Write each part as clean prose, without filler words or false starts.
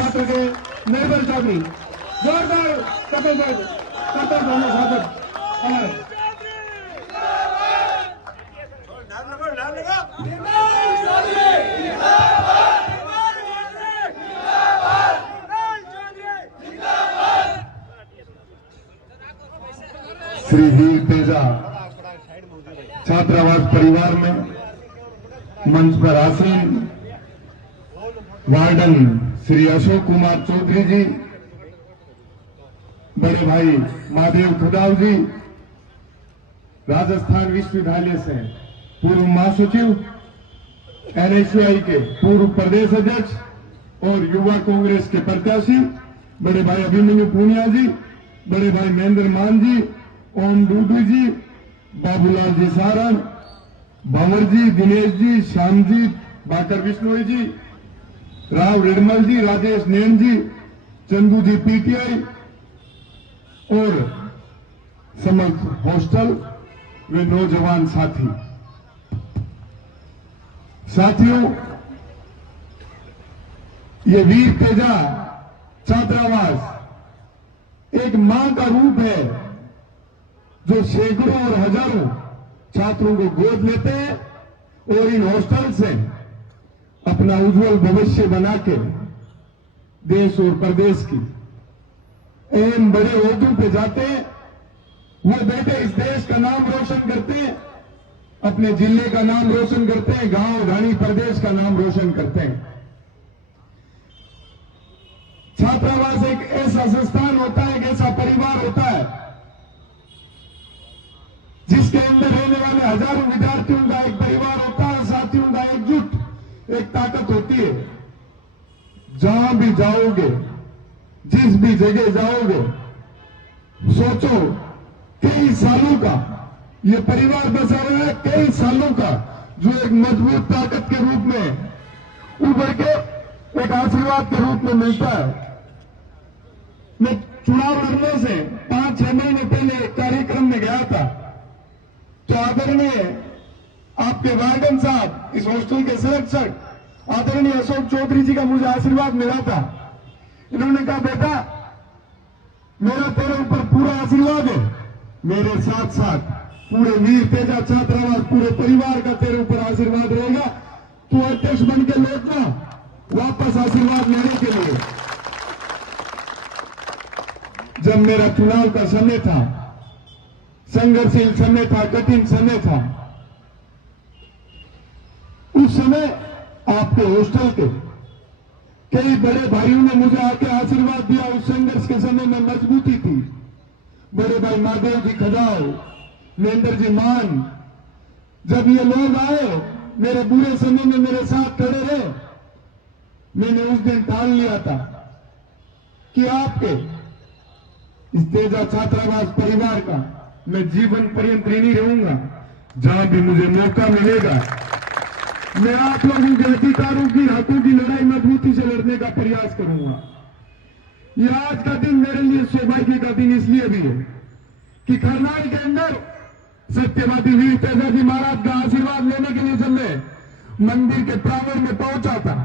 छात्र के निर्मल चौधरी, जोरदार कतल दोनों छात्र। श्री वीर तेजा छात्रावास परिवार में मंच पर आसीन वार्डन श्री अशोक कुमार चौधरी जी, बड़े भाई महादेव खदाव जी, राजस्थान विश्वविद्यालय से पूर्व महासचिव, एनएसयूआई के पूर्व प्रदेश अध्यक्ष और युवा कांग्रेस के प्रत्याशी बड़े भाई अभिमन्यु पूनिया जी, बड़े भाई महेंद्र मान जी, ओम डूडू जी, बाबूलाल जी सारण, भंवर जी, दिनेश जी, श्याम जी, बाकर बिश्नोई जी, राव रिडमल जी, राजेश नैन जी, चंदू जी पीटीआई और समर्थ हॉस्टल वे नौजवान साथियों, ये वीर तेजा छात्रावास एक मां का रूप है जो सैकड़ों और हजारों छात्रों को गोद लेते हैं और इन हॉस्टल से अपना उज्जवल भविष्य बना के देश और प्रदेश की अहम बड़े ओहदों पे जाते हैं। वो बेटे इस देश का नाम रोशन करते हैं, अपने जिले का नाम रोशन करते हैं, गांव घानी प्रदेश का नाम रोशन करते हैं। छात्रावास एक ऐसा संस्थान होता है, एक ऐसा परिवार होता है जिसके अंदर रहने वाले हजारों विद्यार्थियों का एक परिवार होता है, साथियों का एकजुट एक ताकत होती है। जहां भी जाओगे, जिस भी जगह जाओगे, सोचो कई सालों का ये परिवार बसा रहा है, कई सालों का जो एक मजबूत ताकत के रूप में उभर के एक आशीर्वाद के रूप में मिलता है। मैं चुनाव लड़ने से 5-6 महीने पहले कार्यक्रम में गया था, तो आदरणीय आपके वार्डन साहब, इस हॉस्टल के संरक्षक आदरणीय अशोक चौधरी जी का मुझे आशीर्वाद मिला था। इन्होंने कहा, बेटा मेरा तेरे ऊपर पूरा आशीर्वाद है, मेरे साथ साथ पूरे वीर तेजा छात्रावास पूरे परिवार का तेरे ऊपर आशीर्वाद रहेगा। तू अध्यक्ष बन के लौटना वापस आशीर्वाद लेने के लिए। जब मेरा चुनाव का समय था, संघर्षशील समय था, कठिन समय था, उस समय आपके हॉस्टल के कई बड़े भाइयों ने मुझे आके आशीर्वाद दिया। उस संघर्ष के समय में मजबूती थी। बड़े भाई महादेव जी खदाव, महेंद्र जी मान, जब ये लोग आए मेरे बुरे समय में मेरे साथ खड़े रहे, मैंने उस दिन ठान लिया था कि आपके इस तेजा छात्रावास परिवार का मैं जीवन पर्यंत ऋणी रहूंगा। जहां भी मुझे मौका मिलेगा मैं आप लोगों के अधिकारों की, हकों की लड़ाई मजबूती से लड़ने का प्रयास करूंगा। यह आज का दिन मेरे लिए सौभाग्य का दिन इसलिए भी है कि करनाल के अंदर सत्यवादी वीर तेजा जी महाराज का आशीर्वाद लेने के लिए जब मैं मंदिर के प्रांगण में पहुंचा था,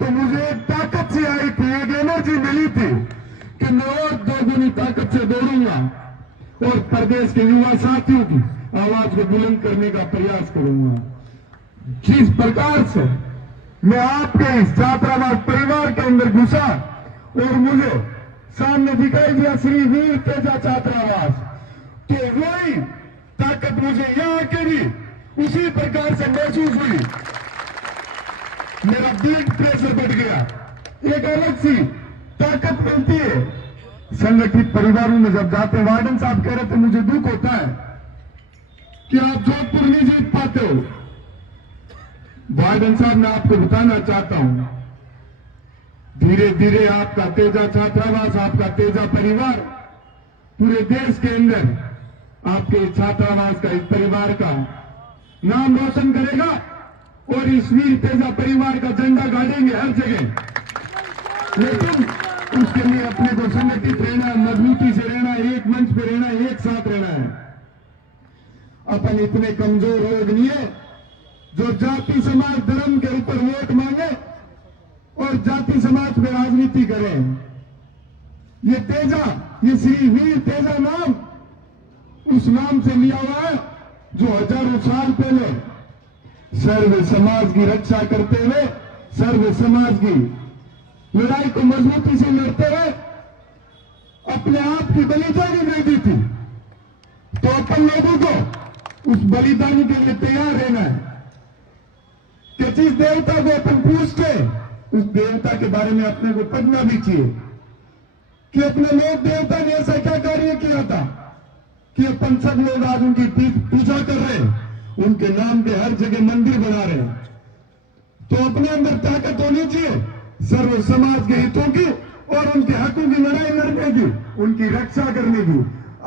तो मुझे एक ताकत सी आई थी, एक एनर्जी मिली थी कि मैं और दोगुनी ताकत से दौड़ूंगा और प्रदेश के युवा साथियों की आवाज को बुलंद करने का प्रयास करूंगा। जिस प्रकार से मैं आपके इस छात्रावास परिवार के अंदर घुसा और मुझे सामने दिखाई दिया श्री वीर तेजा छात्रावास, तो वही ताकत मुझे यहां के भी उसी प्रकार से महसूस हुई। मेरा ब्लड प्रेशर बढ़ गया, एक अलग सी ताकत मिलती है। संगठित परिवारों में जब जाते, वार्डन साहब कह रहे थे मुझे दुख होता है कि आप जोधपुर नहीं जीत पाते हो। वार्डन साहब मैं आपको बताना चाहता हूं, धीरे धीरे आपका तेजा छात्रावास, आपका तेजा परिवार पूरे देश के अंदर आपके छात्रावास का, इस परिवार का नाम रोशन करेगा और इस वीर तेजा परिवार का झंडा गाड़ेंगे हर जगह। लेकिन उसके लिए अपने को संगठित रहना है, मजबूती से रहना है, एक मंच पे रहना है, एक साथ रहना है। अपन इतने कमजोर लोग नहीं है जो जाति समाज धर्म के ऊपर वोट मांगे और जाति समाज में राजनीति करें। ये तेजा, ये श्री वीर तेजा नाम उस नाम से लिया हुआ है जो हजारों साल पहले सर्व समाज की रक्षा करते हुए, सर्व समाज की लड़ाई को मजबूती से लड़ते हुए अपने आप की बलिदानी दे दी थी। तो अपन लोगों को उस बलिदानी के लिए तैयार रहना है कि जिस देवता को अपन पूछते उस देवता के बारे में अपने को पढ़ना भी चाहिए कि अपने लोक देवता ने ऐसा क्या कार्य किया था कि अपन सब लोग आज उनकी पूजा कर रहे हैं, उनके नाम पे हर जगह मंदिर बना रहे हैं। तो अपने अंदर ताकत होनी चाहिए सर्व समाज के हितों की और उनके हकों की लड़ाई लड़ने की, उनकी रक्षा करने की।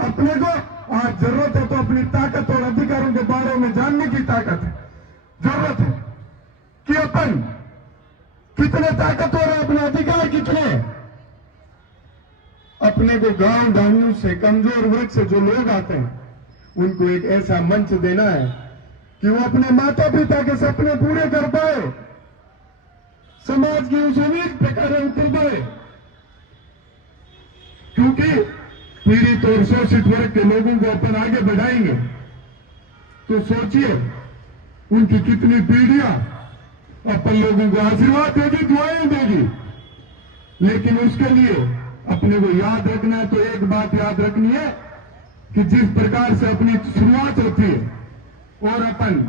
अपने को आज जरूरत है तो अपनी ताकत और अधिकारों के बारे में जानने की ताकत है, जरूरत है कि अपन कितने ताकतवर है, अपने अधिकार कितने हैं। अपने को गांव ढाणियों से, कमजोर वर्ग से जो लोग आते हैं उनको एक ऐसा मंच देना है कि वो अपने माता पिता के सपने पूरे कर पाए, समाज की उस उम्मीद पे खरे उतर पाए। क्योंकि पीड़ित और शोषित वर्ग के लोगों को अपन आगे बढ़ाएंगे तो सोचिए उनकी कितनी पीढ़ियां अपन लोगों को आशीर्वाद देगी, दुआएं देगी। लेकिन उसके लिए अपने को याद रखना है, तो एक बात याद रखनी है कि जिस प्रकार से अपनी शुरुआत होती है और अपन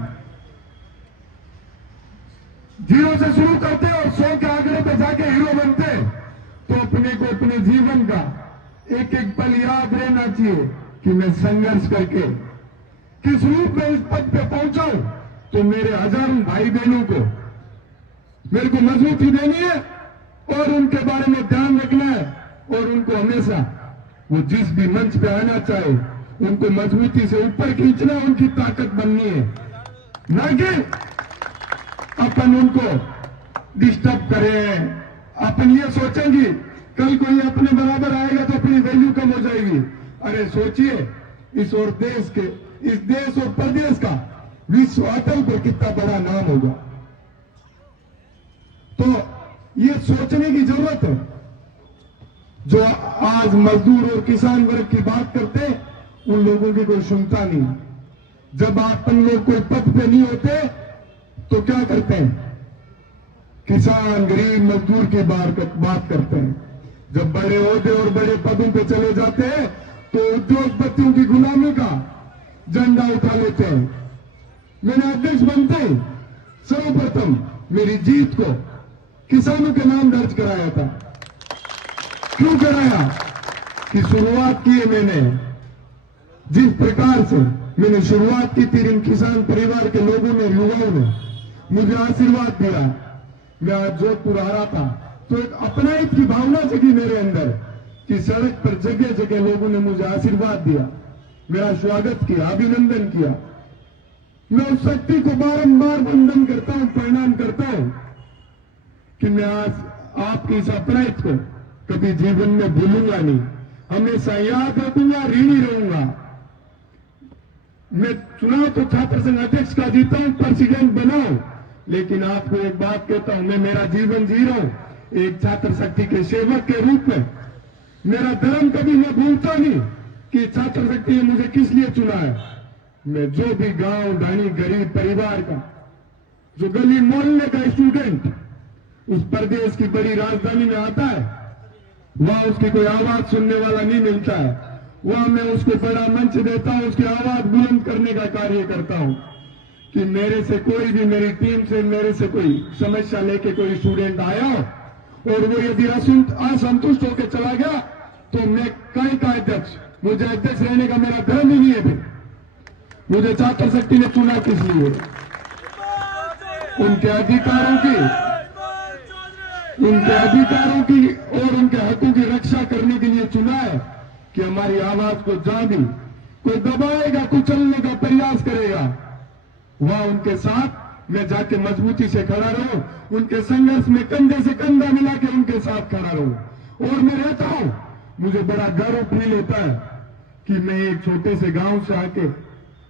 जीरो से शुरू करते हैं और 100 के आंकड़े पे जाके हीरो बनते हैं, तो अपने को अपने जीवन का एक एक पल याद रहना चाहिए कि मैं संघर्ष करके किस रूप में इस पद पे पहुंचा हूं। तो मेरे हजारों भाई बहनों को मेरे को मजबूती देनी है और उनके बारे में ध्यान रखना है और उनको हमेशा वो जिस भी मंच पे आना चाहे उनको मजबूती से ऊपर खींचना, उनकी ताकत बननी है, ना कि अपन उनको डिस्टर्ब करें। अपन ये सोचेंगे कल कोई अपने बराबर आएगा तो अपनी वैल्यू कम हो जाएगी। अरे सोचिए इस और देश के, इस देश और प्रदेश का विश्व अटल पर कितना बड़ा नाम होगा। तो ये सोचने की जरूरत है। जो आज मजदूर और किसान वर्ग की बात करते उन लोगों की कोई सुनता नहीं। जब अपन लोग कोई पद पे नहीं होते तो क्या करते हैं, किसान गरीब मजदूर की बात करते हैं। जब बड़े ओहदे और बड़े पदों पे चले जाते हैं तो उद्योगपतियों की गुलामी का झंडा उठा लेते हैं। मैंने अध्यक्ष बनते सर्वप्रथम मेरी जीत को किसानों के नाम दर्ज कराया था। क्यों कराया कि शुरुआत की है मैंने, जिस प्रकार से मैंने शुरुआत की थी, इन किसान परिवार के लोगों ने, युवाओं ने मुझे आशीर्वाद दिया। मैं आज जोधपुर आ रहा था तो एक अपनाइत की भावना जगी मेरे अंदर कि सड़क पर जगह जगह लोगों ने मुझे आशीर्वाद दिया, मेरा स्वागत किया, अभिनंदन किया। मैं उस शक्ति को बारंबार वंदन करता हूं, प्रणाम करता हूं कि मैं आज आपकी इस अपनाइत को कभी जीवन में भूलूंगा नहीं, हमेशा याद रखूंगा, ऋणी रहूंगा। मैं चुनाव तो छात्र संघ अध्यक्ष का जीता हूं, प्रेसिडेंट बना हूं, लेकिन आपको एक बात कहता हूं, मैं मेरा जीवन जी रहा हूं एक छात्र शक्ति के सेवक के रूप में। मेरा धर्म कभी मैं भूलता नहीं कि छात्र शक्ति ने मुझे किस लिए चुना है। मैं जो भी गांव ढाणी गरीब परिवार का, जो गली मोहल्ले का स्टूडेंट उस प्रदेश की बड़ी राजधानी में आता है, वहां उसकी कोई आवाज सुनने वाला नहीं मिलता है, वहां मैं उसको बड़ा मंच देता हूं, उसकी आवाज बुलंद करने का कार्य करता हूं कि मेरे से कोई भी, मेरी टीम से मेरे से कोई समस्या लेके कोई स्टूडेंट आया हो और वो यदि असंतुष्ट होकर चला गया तो मैं कहीं का अध्यक्ष, मुझे अध्यक्ष रहने का मेरा धर्म ही नहीं है। फिर मुझे छात्र शक्ति ने चुना किस लिए? उनके अधिकारों की और उनके हकों की रक्षा करने के लिए चुना है कि हमारी आवाज को जहां भी कोई दबाएगा, कुचलने का प्रयास करेगा, वहां उनके साथ मैं जाके मजबूती से खड़ा रहूं, उनके संघर्ष में कंधे से कंधा मिला के उनके साथ खड़ा रहूं। और मैं रहता हूं, मुझे बड़ा गर्व फील होता है कि मैं एक छोटे से गांव से आके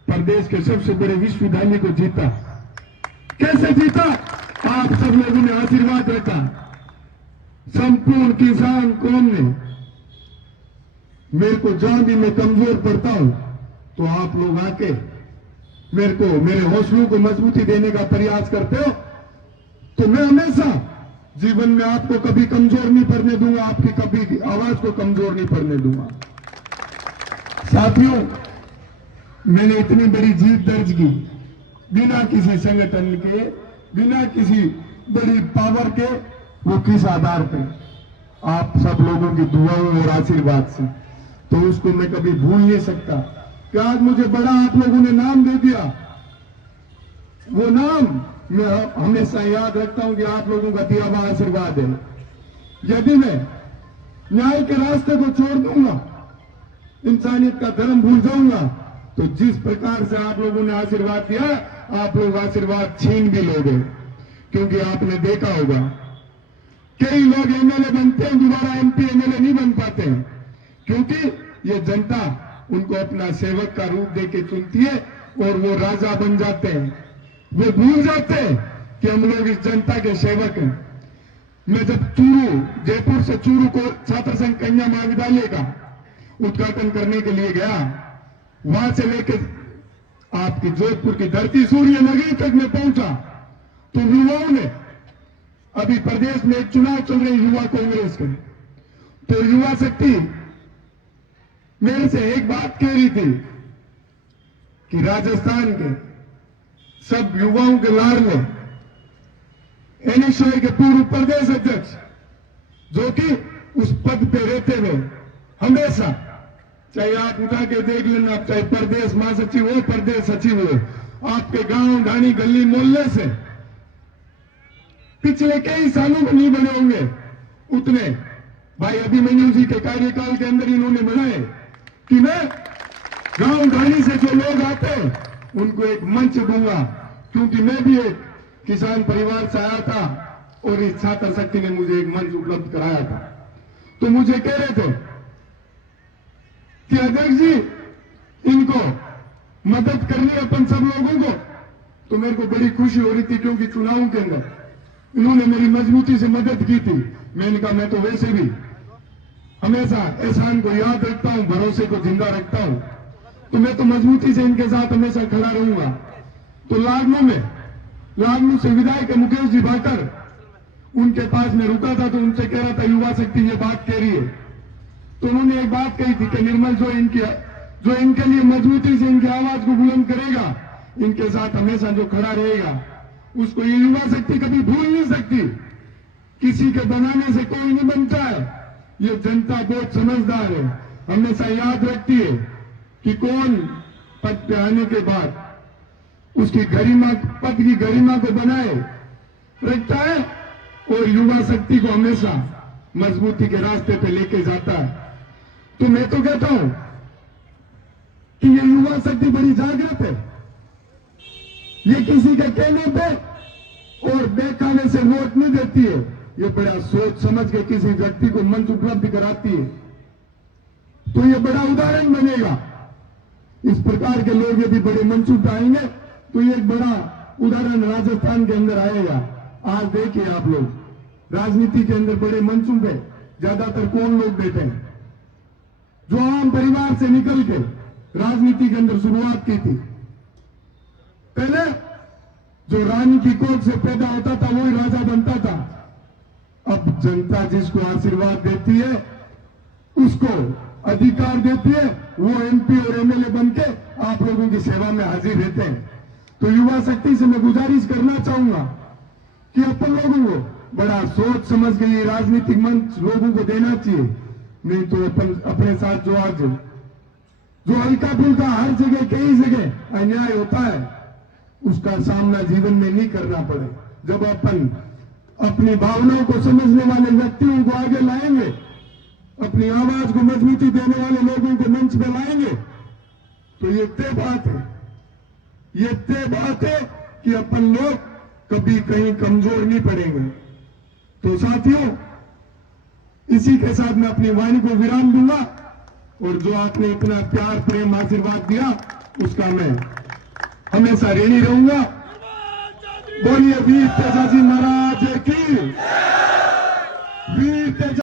प्रदेश के सबसे बड़े विश्वविद्यालय को जीता। कैसे जीता? आप सब लोगों ने आशीर्वाद रखा, संपूर्ण किसान कौम ने मेरे को जहां भी मैं कमजोर पड़ता हूं तो आप लोग आके मेरे को मेरे हौसलों को मजबूती देने का प्रयास करते हो, तो मैं हमेशा जीवन में आपको कभी कमजोर नहीं पड़ने दूंगा, आपकी कभी आवाज को कमजोर नहीं पड़ने दूंगा। साथियों, मैंने इतनी बड़ी जीत दर्ज की बिना किसी संगठन के, बिना किसी बड़ी पावर के। वो किस आधार पे? आप सब लोगों की दुआओं और आशीर्वाद से। तो उसको मैं कभी भूल नहीं सकता कि आज मुझे बड़ा आप लोगों ने नाम दे दिया। वो नाम मैं हमेशा याद रखता हूं कि आप लोगों का दिया हुआ आशीर्वाद है। यदि मैं न्याय के रास्ते को छोड़ दूंगा, इंसानियत का धर्म भूल जाऊंगा, तो जिस प्रकार से आप लोगों ने आशीर्वाद दिया, आप लोग आशीर्वाद छीन भी लोगे। क्योंकि आपने देखा होगा कई लोग एमएलए बनते हैं, दोबारा एमपी एमएलए नहीं बन पाते हैं, क्योंकि ये जनता उनको अपना सेवक का रूप देके चुनती है और वो राजा बन जाते हैं। वो भूल जाते हैं कि हम लोग इस जनता के सेवक हैं। मैं जब चूरू, जयपुर से चूरू को छात्र संघ कन्या महाविद्यालय का उद्घाटन करने के लिए गया, वहां से लेकर आपकी जोधपुर की धरती सूर्य नगरी तक मैं पहुंचा, तो युवाओं ने, अभी प्रदेश में एक चुनाव चल रहे युवा कांग्रेस के, तो युवा शक्ति मेरे से एक बात कह रही थी कि राजस्थान के सब युवाओं के लार में एनएसयूआई के पूर्व प्रदेश अध्यक्ष, जो कि उस पद पे रहते हुए हमेशा, चाहे आप उठा के देख लेना, चाहे प्रदेश महासचिव हो, प्रदेश सचिव हो, आपके गांव ढाणी गली मोहल्ले से पिछले कई सालों में नहीं बने होंगे उतने भाई अभिमन्यु जी के कार्यकाल के अंदर इन्होंने बनाए कि मैं गांव ढाणी से जो लोग आते हैं उनको एक मंच दूंगा। क्योंकि मैं भी एक किसान परिवार से आया था और इस छात्र शक्ति ने मुझे एक मंच उपलब्ध कराया था। तो मुझे कह रहे थे कि अध्यक्ष जी, इनको मदद करनी है अपन सब लोगों को। तो मेरे को बड़ी खुशी हो रही थी, क्योंकि चुनाव के अंदर इन्होंने मेरी मजबूती से मदद की थी। मैंने कहा मैं तो वैसे भी हमेशा एहसान को याद रखता हूं, भरोसे को जिंदा रखता हूं, तो मैं तो मजबूती से इनके साथ हमेशा खड़ा रहूंगा। तो लागनू से विधायक है मुकेश जी भाकर, उनके पास में रुका था, तो उनसे कह रहा था युवा शक्ति ये बात कह रही है। तो उन्होंने एक बात कही थी कि निर्मल जो इनके लिए मजबूती से इनकी आवाज को बुलंद करेगा, इनके साथ हमेशा जो खड़ा रहेगा, उसको ये युवा शक्ति कभी भूल नहीं सकती। किसी के बनाने से कोई नहीं बनता है, ये जनता बहुत समझदार है, हमेशा याद रखती है कि कौन पद पे आने के बाद उसकी गरिमा, पद की गरिमा को बनाए रखता है और युवा शक्ति को हमेशा मजबूती के रास्ते पे लेके जाता है। तो मैं तो कहता हूं कि ये युवा शक्ति बड़ी जागृत है। ये किसी के कहने पे और बेखाने से वोट नहीं देती है, ये बड़ा सोच समझ के किसी व्यक्ति को मंच उपलब्ध कराती है। तो ये बड़ा उदाहरण बनेगा। इस प्रकार के लोग यदि बड़े मंच उठाएंगे तो ये एक बड़ा उदाहरण राजस्थान के अंदर आएगा। आज देखिए आप लोग राजनीति के अंदर बड़े मंचों पे ज्यादातर कौन लोग बैठे हैं? जो आम परिवार से निकल के राजनीति के अंदर शुरुआत की थी। पहले जो रानी की कोख से पैदा होता था वही राजा बनता था। अब जनता जिसको आशीर्वाद देती है, उसको अधिकार देती है, वो एमपी और एमएलए बनके आप लोगों की सेवा में हाजिर रहते हैं। तो युवा शक्ति से मैं गुजारिश करना चाहूंगा कि अपन लोगों को बड़ा सोच समझ के ये राजनीतिक मंच लोगों को देना चाहिए। नहीं तो अपन अपने साथ जो आज जो हल्का फुल्का हर जगह कई जगह अन्याय होता है, उसका सामना जीवन में नहीं करना पड़े। जब अपन अपनी भावनाओं को समझने वाले व्यक्तियों को आगे लाएंगे, अपनी आवाज को मजबूती देने वाले लोगों को मंच में लाएंगे, तो ये तय बात है कि अपन लोग कभी कहीं कमजोर नहीं पड़ेंगे। तो साथियों, इसी के साथ मैं अपनी वाणी को विराम दूंगा और जो आपने इतना प्यार प्रेम आशीर्वाद दिया उसका मैं हमेशा ऋणी रहूंगा। बोलिए वीर तेजाजी महाराज की, वीर बीते